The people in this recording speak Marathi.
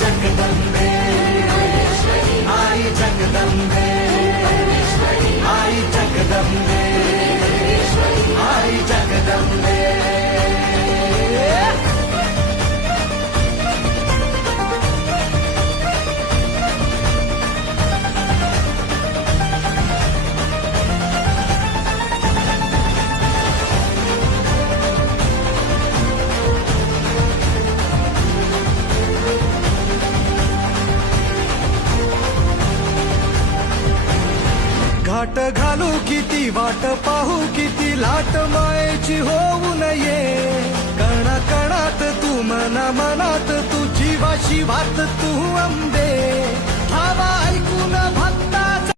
जगदंबे आई जगदंबे आई जगदंबे आई जगदंबे घाट घालू किती वाट पाहू किती लाट मायेची होऊ नये कणा कणात तू मना मनात तू जीवाशी वात तू अंबे धावा ऐक